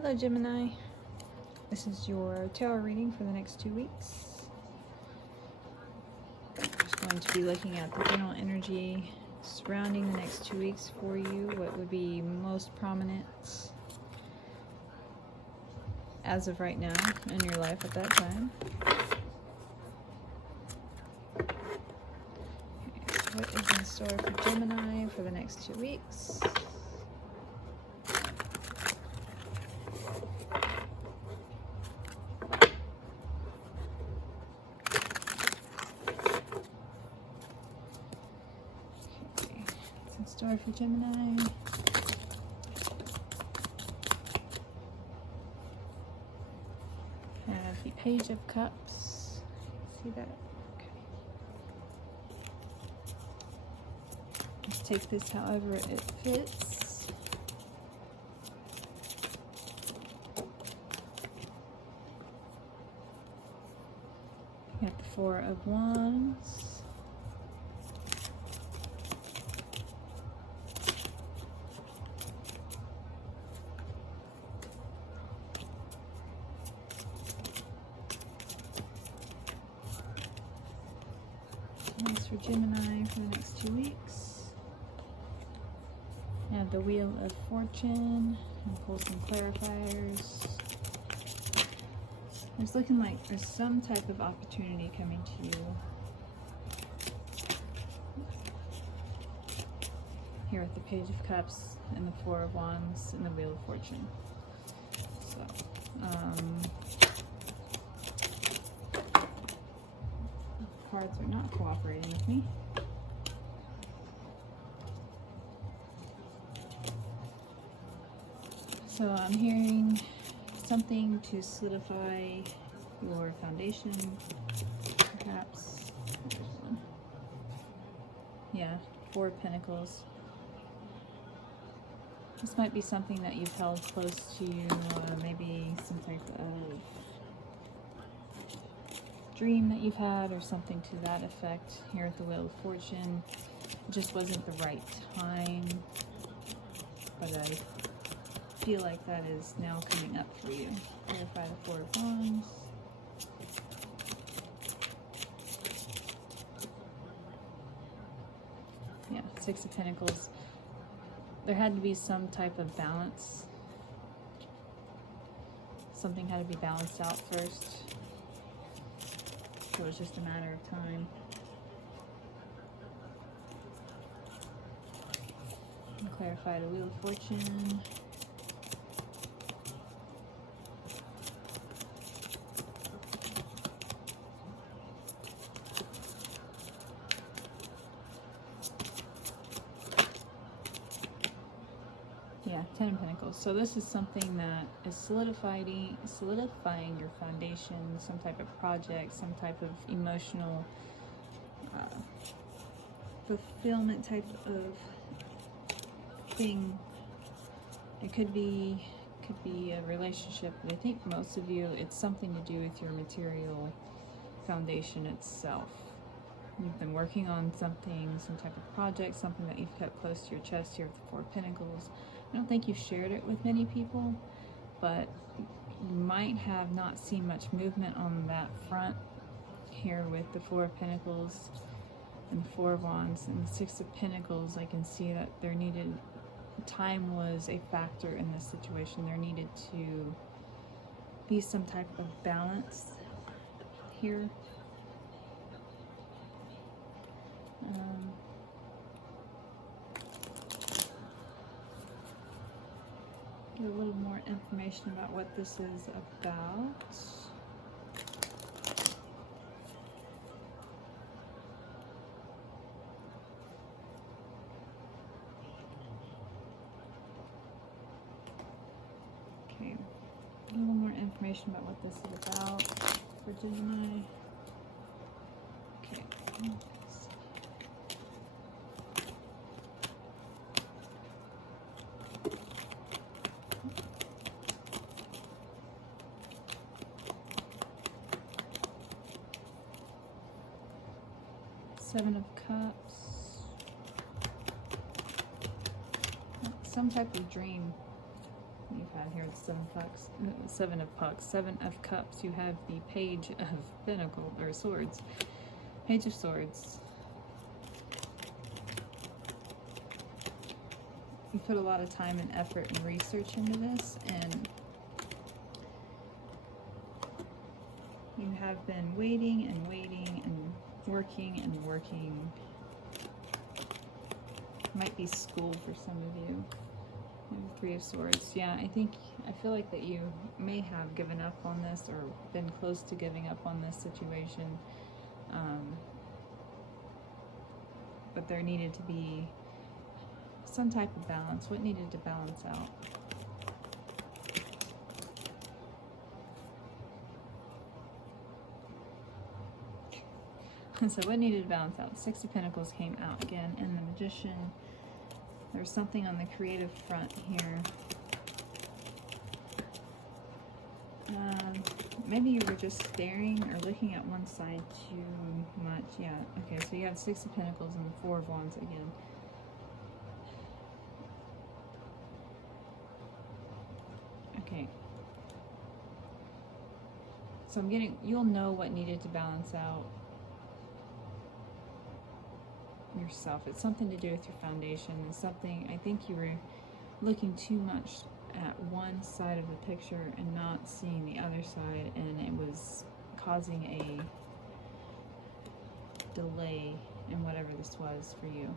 Hello Gemini, this is your tarot reading for the next 2 weeks. I'm just going to be looking at the general energy surrounding the next 2 weeks for you, what would be most prominent as of right now in your life at that time. Okay, so what is in store for Gemini for the next 2 weeks? Story for Gemini. Have the Page of Cups. See that? Okay. Let's take this however it fits. You got the Four of Wands. For Gemini for the next 2 weeks. I have the Wheel of Fortune and pull some clarifiers. It's looking like there's some type of opportunity coming to you. Here with the Page of Cups and the Four of Wands and the Wheel of Fortune. So, cards are not cooperating with me. So I'm hearing something to solidify your foundation, perhaps. There's one. Yeah, Four of Pentacles. This might be something that you've held close to you, maybe some type of dream that you've had or something to that effect. Here at the Wheel of Fortune, it just wasn't the right time, but I feel like that is now coming up for you. Clarify the Four of Wands. Yeah, Six of Pentacles. There had to be some type of balance. Something had to be balanced out first. So it's just a matter of time. And clarify the Wheel of Fortune. Yeah, Ten of Pentacles. So this is something that is solidifying your foundation, some type of project, some type of emotional fulfillment type of thing. It could be a relationship, but I think most of you, it's something to do with your material foundation itself. You've been working on something, some type of project, something that you've kept close to your chest here with the Four of Pentacles. I don't think you've shared it with many people, but you might have not seen much movement on that front here with the Four of Pentacles and the Four of Wands and the Six of Pentacles. I can see that there needed, time was a factor in this situation. There needed to be some type of balance here. Get a little more information about what this is about. Okay, a little more information about what this is about for Gemini. Okay. Seven of Cups. Some type of dream you've had here, Swords, 7 of Pucks, 7 of Cups. You have the Page of Pentacles, or Swords. Page of Swords. You put a lot of time and effort and research into this, and you have been waiting and waiting and working and working. Might be school for some of you. 3 of Swords. Yeah, I feel like that you may have given up on this or been close to giving up on this situation. But there needed to be some type of balance. What needed to balance out? So what needed to balance out? 6 of Pentacles came out again, and the Magician. There's something on the creative front here. Maybe you were just staring or looking at one side too much. Yeah, okay, so you have 6 of Pentacles and the 4 of Wands again. Okay. So I'm getting, you'll know what needed to balance out yourself. It's something to do with your foundation. It's something, I think you were looking too much at one side of the picture and not seeing the other side, and it was causing a delay in whatever this was for you.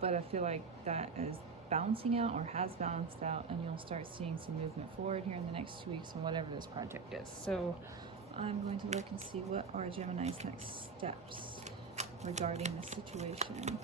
But I feel like that is balancing out, or has balanced out, and you'll start seeing some movement forward here in the next 2 weeks on whatever this project is. So I'm going to look and see what are Gemini's next steps regarding this situation.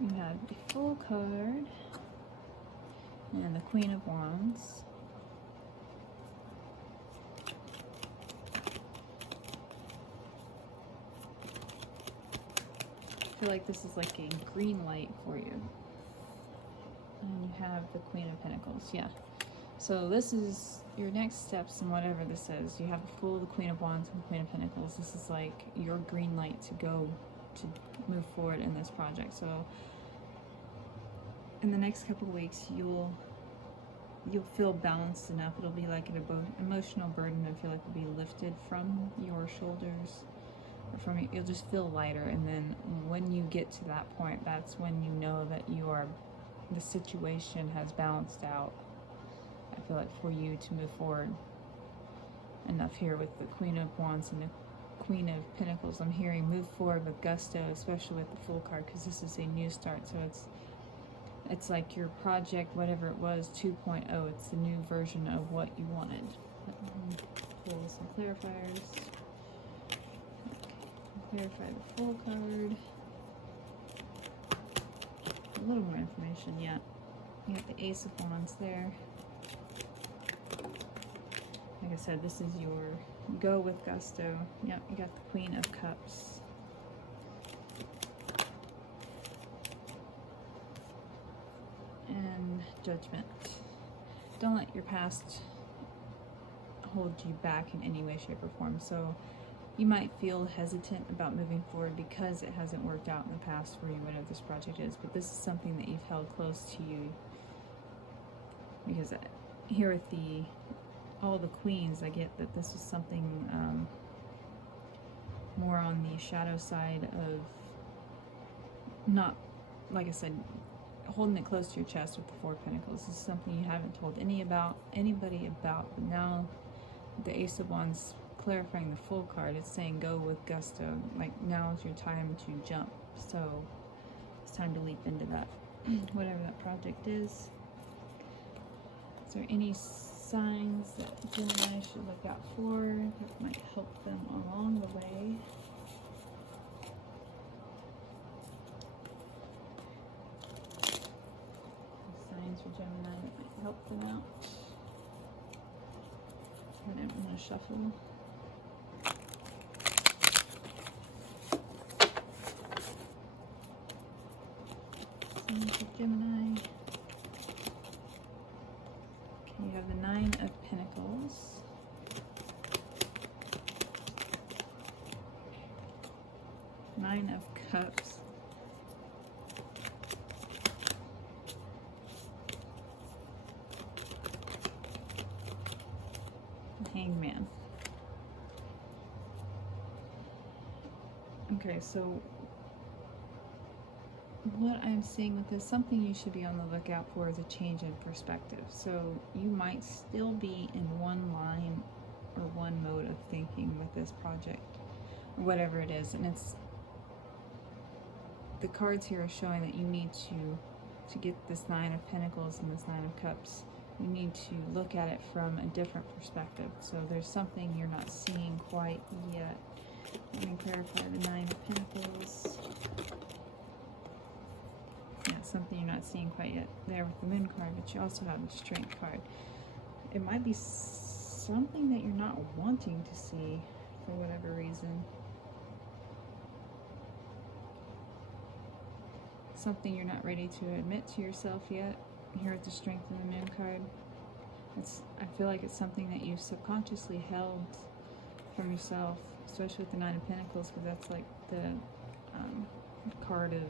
You have the Fool card and the Queen of Wands. I feel like this is like a green light for you. And you have the Queen of Pentacles. Yeah. So this is your next steps in whatever this is. You have the Fool, the Queen of Wands, and the Queen of Pentacles. This is like your green light to go to move forward in this project. So in the next couple of weeks, you'll feel balanced enough. It'll be like an emotional burden. I feel like will be lifted from your shoulders, or from you. You'll just feel lighter. And then when you get to that point, that's when you know that the situation has balanced out. I feel like for you to move forward enough here with the Queen of Wands and the Queen of Pentacles. I'm hearing move forward with gusto, especially with the Fool card, because this is a new start. So it's like your project, whatever it was, 2.0. It's the new version of what you wanted. Pull some clarifiers. Clarify the Fool card. A little more information, yeah. You have the Ace of Wands there. Like I said, this is your go with gusto. Yep, you got the Queen of Cups. And Judgment. Don't let your past hold you back in any way, shape, or form. So you might feel hesitant about moving forward because it hasn't worked out in the past for you, whatever this project is, but this is something that you've held close to you. Because here with all the queens, I get that this is something more on the shadow side of, not, like I said, holding it close to your chest with the 4 of Pentacles. This is something you haven't told anybody about, but now the Ace of Wands clarifying the Fool card, it's saying go with gusto. Like, now is your time to jump. So it's time to leap into that, whatever that project is. Is there any signs that Gemini should look out for that might help them along the way? Signs for Gemini that might help them out. I'm going to shuffle. Signs for Gemini. You have the 9 of Pentacles. Nine of Cups. Hangman. Okay, so what I'm seeing with this, something you should be on the lookout for is a change in perspective. So you might still be in one line or one mode of thinking with this project, or whatever it is, and it's the cards here are showing that you need to get this Nine of Pentacles and this Nine of Cups. You need to look at it from a different perspective. So there's something you're not seeing quite yet. Let me clarify the Nine of Pentacles. Yeah, something you're not seeing quite yet there with the Moon card, but you also have the Strength card. It might be something that you're not wanting to see for whatever reason. Something you're not ready to admit to yourself yet. Here with the Strength and the Moon card. I feel like it's something that you subconsciously held from yourself, especially with the Nine of Pentacles, because that's like the card of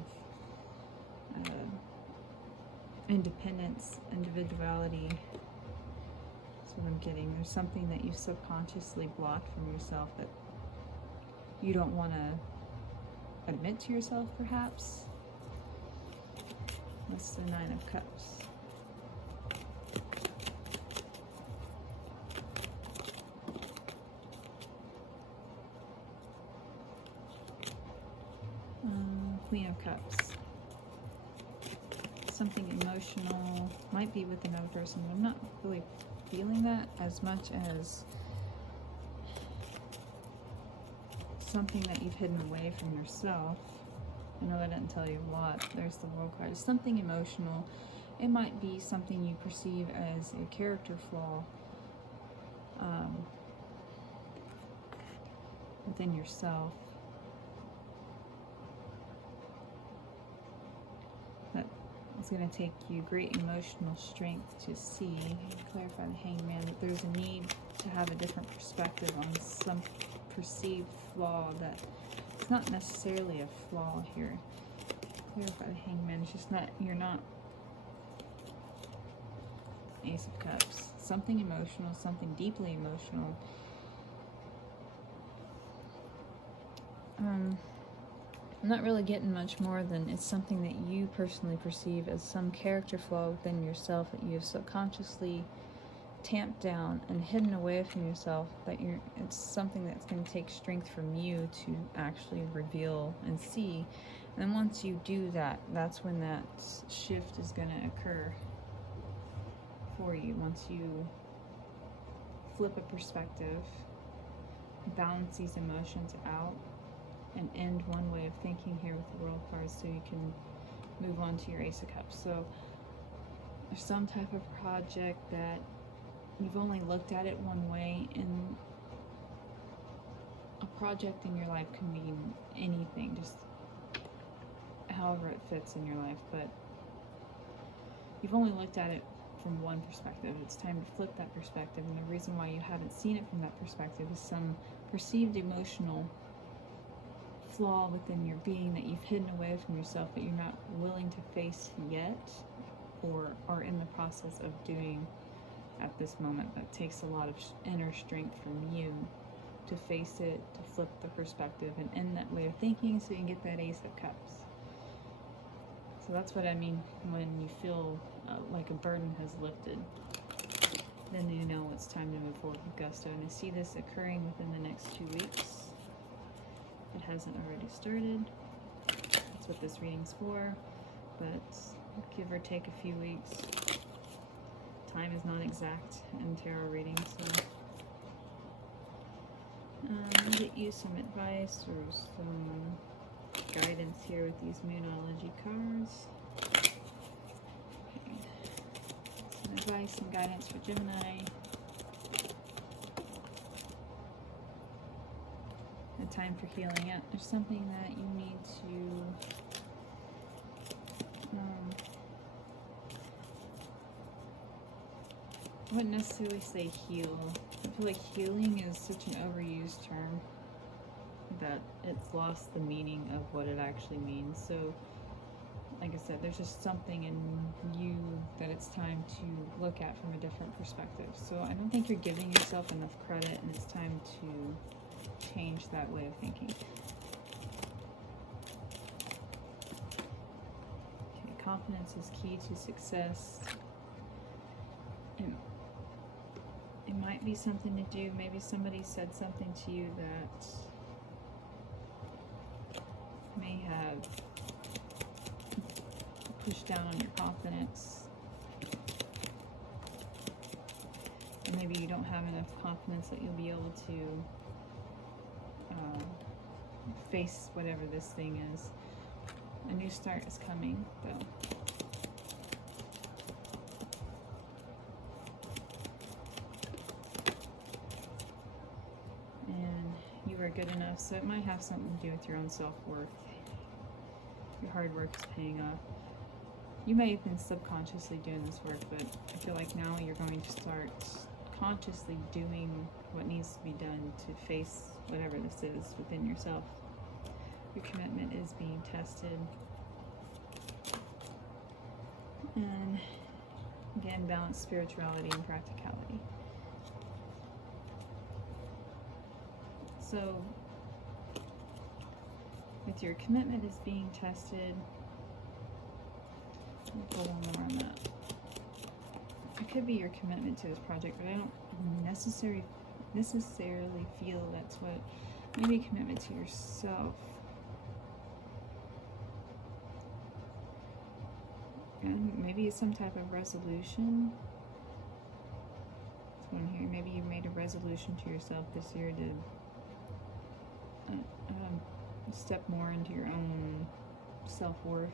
independence, individuality. That's what I'm getting. There's something that you subconsciously blocked from yourself that you don't want to admit to yourself, perhaps. That's the Nine of Cups. Queen of Cups. Something emotional, might be with another person, but I'm not really feeling that as much as something that you've hidden away from yourself. I know I didn't tell you a lot. There's the World card. It's something emotional. It might be something you perceive as a character flaw within yourself. That it's going to take you great emotional strength to see. Clarify the Hangman, that there's a need to have a different perspective on some perceived flaw that it's not necessarily a flaw here. Clarify the Hangman. It's just not, you're not. Ace of Cups. Something emotional, something deeply emotional. I'm not really getting much more than it's something that you personally perceive as some character flaw within yourself that you have subconsciously tamped down and hidden away from yourself, that it's something that's going to take strength from you to actually reveal and see. And then once you do that, that's when that shift is going to occur for you. Once you flip a perspective, balance these emotions out, and end one way of thinking here with the World cards so you can move on to your Ace of Cups. So there's some type of project that you've only looked at it one way, and a project in your life can mean anything, just however it fits in your life, but you've only looked at it from one perspective. It's time to flip that perspective, and the reason why you haven't seen it from that perspective is some perceived emotional flaw within your being that you've hidden away from yourself that you're not willing to face yet, or are in the process of doing at this moment. That takes a lot of inner strength from you to face it, to flip the perspective and end that way of thinking so you can get that Ace of Cups. So that's what I mean when you feel like a burden has lifted. Then you know it's time to move forward with gusto. And I see this occurring within the next 2 weeks. It hasn't already started. That's what this reading's for, but give or take a few weeks. Time is not exact in tarot readings, so get you some advice or some guidance here with these Moonology cards. Okay. Some advice and guidance for Gemini. A time for healing. Yeah, there's something that you need to I wouldn't necessarily say heal. I feel like healing is such an overused term. that it's lost the meaning of what it actually means. So, like I said, there's just something in you that it's time to look at from a different perspective. So I don't think you're giving yourself enough credit, and it's time to change that way of thinking. Okay, confidence is key to success. It might be something to do, maybe somebody said something to you that may have pushed down on your confidence. And maybe you don't have enough confidence that you'll be able to face whatever this thing is. A new start is coming, though. And you are good enough, so it might have something to do with your own self-worth. Your hard work is paying off. You may have been subconsciously doing this work, but I feel like now you're going to start consciously doing what needs to be done to face whatever this is within yourself. Your commitment is being tested. And again, balance spirituality and practicality. So, with your commitment is being tested, we'll go on around that. It could be your commitment to this project, but I don't necessarily feel that's what. Maybe a commitment to yourself. And maybe it's some type of resolution. That's what I'm hearing. Maybe you made a resolution to yourself this year to step more into your own self-worth.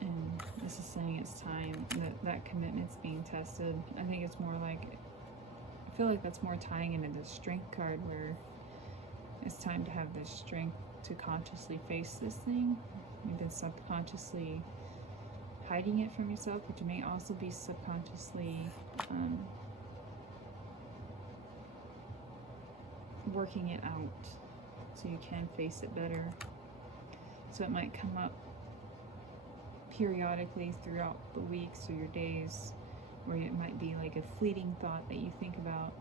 And this is saying it's time that commitment's being tested. I think it's more like, I feel like that's more tying into the strength card, where it's time to have the strength to consciously face this thing. You've been subconsciously hiding it from yourself, but you may also be subconsciously working it out so you can face it better. So it might come up periodically throughout the weeks or your days, where it might be like a fleeting thought that you think about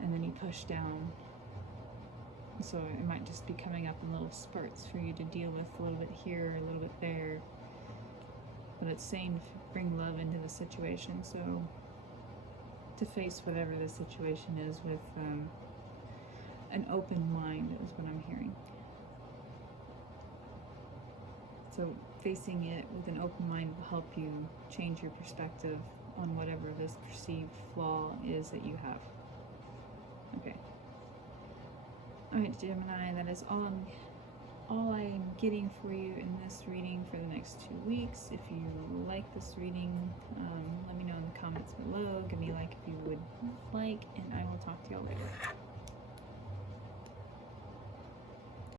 and then you push down. So it might just be coming up in little spurts for you to deal with, a little bit here, a little bit there. But it's saying to bring love into the situation. So to face whatever the situation is with an open mind is what I'm hearing. So facing it with an open mind will help you change your perspective on whatever this perceived flaw is that you have. Okay. Alright, Gemini, that is all I'm getting for you in this reading for the next 2 weeks. If you like this reading, let me know in the comments below. Give me a like if you would like, and I will talk to y'all later.